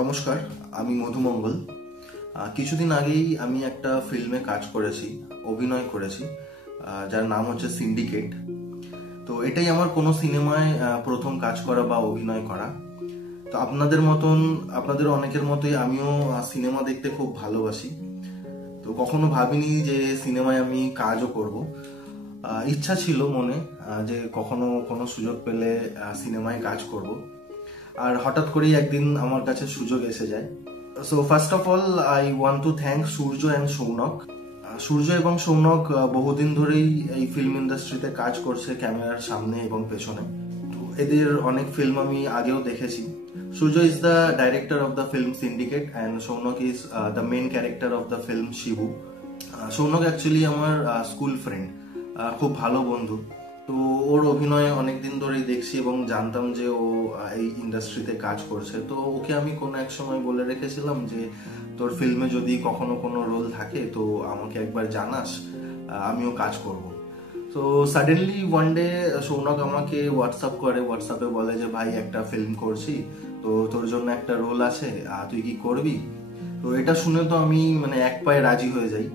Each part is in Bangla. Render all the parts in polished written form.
নমস্কার, আমি মধুমঙ্গল। কিছুদিন আগেই আমি একটা ফিল্মে কাজ করেছি, অভিনয় করেছি, যার নাম হচ্ছে সিন্ডিকেট। তো এটাই আমার কোনো সিনেমায় প্রথম কাজ করা বা অভিনয় করা। তো আপনাদের অনেকের মতোই আমিও সিনেমা দেখতে খুব ভালোবাসি। তো কখনো ভাবিনি যে সিনেমায় আমি কাজও করব। ইচ্ছা ছিল মনে যে কখনো কোনো সুযোগ পেলে সিনেমায় কাজ করব। আর হঠাৎ করেই একদিন আমার কাছে সুযোগ এসে যায়। So first of all I want to thank Surya and Sounak. Surya এবং সৌনক বহুদিন ধরেই এই ফিল্ম ইন্ডাস্ট্রিতে কাজ করছে, ক্যামেরার সামনে এবং পেছনে। তো এদের অনেক ফিল্ম আমি আগেও দেখেছি। Surya is the director of the film Syndicate and Sounak is the main character of the film Shibu. Sounak actually আমার স্কুল ফ্রেন্ড, খুব ভালো বন্ধু। তো ওর অভিনয় অনেকদিন ধরেই দেখছি এবং জানতাম যে ও এই ইন্ডাস্ট্রিতে কাজ করছে। তো ওকে আমি কোনো এক সময় বলে রেখেছিলাম যে তোর ফিল্মে যদি কখনো কোনো রোল থাকে তো আমাকে একবার জানাস, আমিও কাজ করব। তো সাডেনলি ওয়ান ডে সৌনক আমাকে হোয়াটসঅ্যাপে বলে যে ভাই একটা ফিল্ম করছি, তো তোর জন্য একটা রোল আছে, তুই কি করবি? তো এটা শুনে তো আমি এক পায়ে রাজি হয়ে যাই।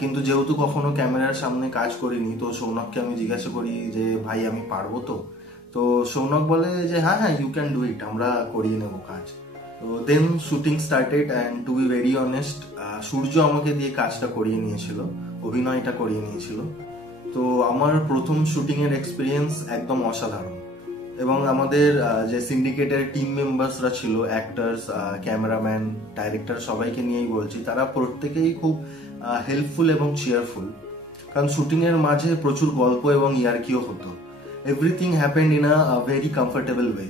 কিন্তু যেহেতু কখনো ক্যামেরার সামনে কাজ করিনি, তো সৌনককে আমি জিজ্ঞাসা করি যে ভাই আমি পারবো তো? তো সৌনক বলে যে হ্যাঁ হ্যাঁ, ইউ ক্যান ডু ইট, আমরা করিয়ে নেবো কাজ। তো then shooting started and to be very honest, Surya আমাকে দিয়ে কাজটা করিয়ে নিয়েছিল, অভিনয়টা করিয়ে নিয়েছিল। তো আমার প্রথম শুটিং এর এক্সপিরিয়েন্স একদম অসাধারণ। এবং আমাদের যে সিন্ডিকেটের টিম মেম্বার্সরা ছিল, অ্যাক্টার্স, ক্যামেরাম্যান, ডাইরেক্টর, সবাইকে নিয়েই বলছি, তারা প্রত্যেকেই খুব হেল্পফুল এবং চেয়ারফুল। কারণ শুটিং এর মাঝে প্রচুর গল্প এবং ইয়ার্কিও হতো। Everything happened in a very comfortable way.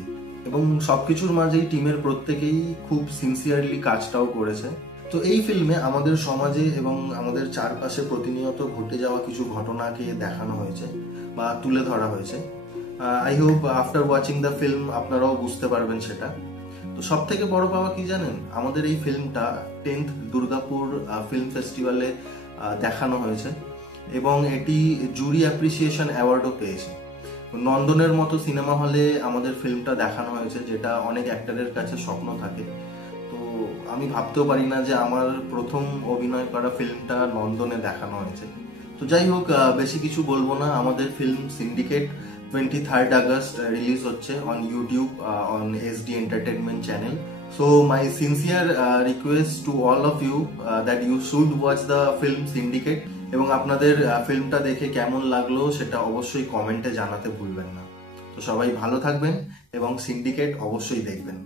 এবং সবকিছুর মাঝেই টিমের প্রত্যেকেই খুব সিনসিয়ারলি কাজটাও করেছে। তো এই ফিল্মে আমাদের সমাজে এবং আমাদের চারপাশে প্রতিনিয়ত ঘটে যাওয়া কিছু ঘটনাকে দেখানো হয়েছে বা তুলে ধরা হয়েছে। I hope after watching the film আপনারাও বুঝতে পারবেন সেটা। তো সব থেকে বড় পাওয়া কি জানেন, আমাদের এই ফিল্মটা 10th দুর্গাপুর ফিল্ম ফেস্টিভ্যালে দেখানো হয়েছে এবং এটি জুরি অ্যাপ্রিসিয়েশন অ্যাওয়ার্ডও পেয়েছে। নন্দনের মতো সিনেমা হলে আমাদের ফিল্মটা দেখানো হয়েছে, যেটা অনেক অ্যাক্টরের কাছে স্বপ্ন থাকে। তো আমি ভাবতেও পারি না যে আমার প্রথম অভিনয় করা ফিল্মটা নন্দনে দেখানো হয়েছে। তো যাই হোক, বেশি কিছু বলবো না। আমাদের film Syndicate 23rd August release হচ্ছে on YouTube, on SD entertainment channel. So my sincere request to all of you that you should watch the film Syndicate এবং আপনাদের ফিল্মটা দেখে কেমন লাগলো সেটা অবশ্যই কমেন্টে জানাতে ভুলবেন না। তো সবাই ভালো থাকবেন এবং সিন্ডিকেট অবশ্যই দেখবেন।